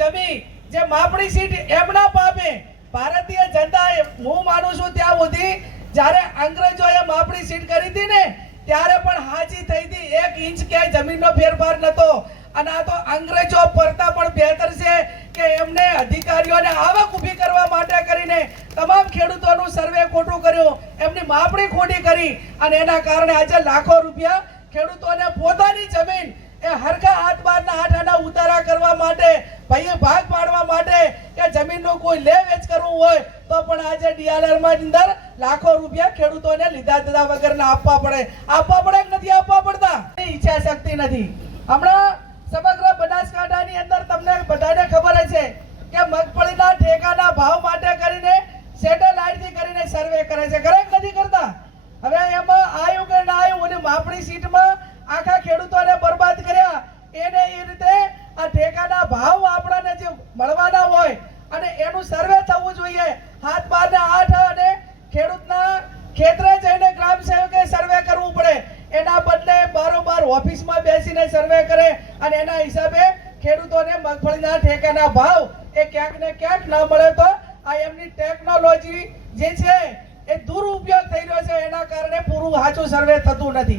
જમી જે માપણી સીટ એમના પામે. ભારતીય જનતા હું માનું છું ત્યાં સુધી, જ્યારે અંગ્રેજોએ માપણી સીટ કરી હતી ને, ત્યારે પણ હાજી થઈ હતી. એક ઇંચ ક્યાંય જમીનનો ફેરફાર નતો અને આ તો અંગ્રેજો પરતા પણ બહેતર છે કે એમને અધિકારીઓને આવક ઊભી કરવા માટે કરીને તમામ ખેડૂતોનું સર્વે ખોટું કર્યું. એમની માપણી ખોટી કરી. અને એના કારણે આજે લાખો રૂપિયા ખેડૂતોને પોતાની જમીન એ હરખા હાથ બારના આઠ આના ઉતારા કરવા માટે ભાઈએ ભાગ પાડવા માટે કે જમીનનું કોઈ લે વેચ કરવું હોય, તો પણ આજે ડીઆરઆરમાં અંદર લાખો રૂપિયા ખેડૂતોને લીધા દીધા વગરના આપવા પડે. આપવા પડે કે નથી આપવા પડતા? ઈચ્છા શક્તિ નથી. હમણાં સમગ્ર બનાસકાંઠાની અંદર તમને બધાને ખબર છે કે મગફળીના ઠેકાના ભાવ માટે કરીને સેટેલાઇટથી કરીને સર્વે કરે છે. કરે નથી કરતા? હવે એમાં આવ્યું કે ના આવ્યું અને માપણી સીટમાં આખા ખેડૂતોને બરબાદ કર્યા એને એ રીતે આ ઠેકાના ભાવ આપણાને જે મળવાના હોય અને એનું સર્વે થવું જોઈએ. હાથ બારના આઠ અને ખેડૂતના ખેતરે જઈને ગ્રામ સેવકે સર્વે કરવું પડે. એના બદલે બારોબાર ઓફિસમાં બેસીને સર્વે કરે અને એના હિસાબે ખેડૂતોને મગફળીના ઠેકાના ભાવ એ ક્યાંક ને ક્યાંક ન મળે તો આ એમની ટેકનોલોજી જે છે એ દુરુપયોગ થઈ રહ્યો છે. એના કારણે પૂરું સાચું સર્વે થતું નથી.